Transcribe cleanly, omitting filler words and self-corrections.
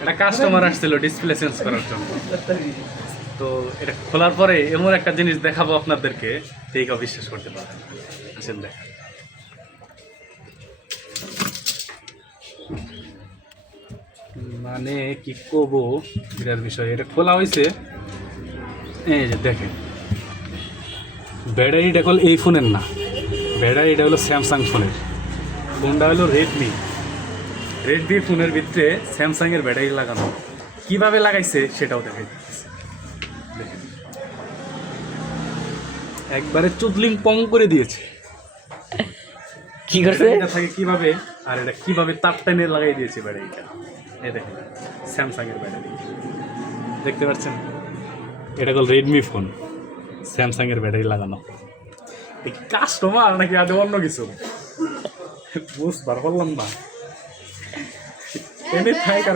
একটা কাস্টমার আসছিল display change করার জন্য। তো এটা খোলার পরে এমন একটা জিনিস দেখাবো আপনাদেরকে, ঠিক বিশ্বাস করতে পারবেন। আসেন দেখ, মানে কি কব এটার বিষয়। এটা খোলা হয়েছে, এই যে দেখেন ব্যাটারিটা হল এই ফোনের না, ব্যাটারিটা হলো স্যামসাং ফোনের। ফোনটা হলো রেডমি ফোনের ভিতরে স্যামসাংয়ের ব্যাটারি লাগানো। কিভাবে লাগাইছে সেটাও দেখাই দিচ্ছি। দেখেন একবারে চুদলিং পং করে দিয়েছে। কি করছে? এটা থাকে কিভাবে, আর এটা কিভাবে তাপ টেনে লাগাই দিয়েছে ব্যাটারিটা। এই দেখেন স্যামসাংয়ের ব্যাটারি দেখতে পাচ্ছেন, এটা হল রেডমি ফোন, স্যামসাংয়ের ব্যাটারি লাগানো। এই কাস্টমার নাকি আদৌ অন্য কিছু বুঝবার পারলাম না। এনে থাকে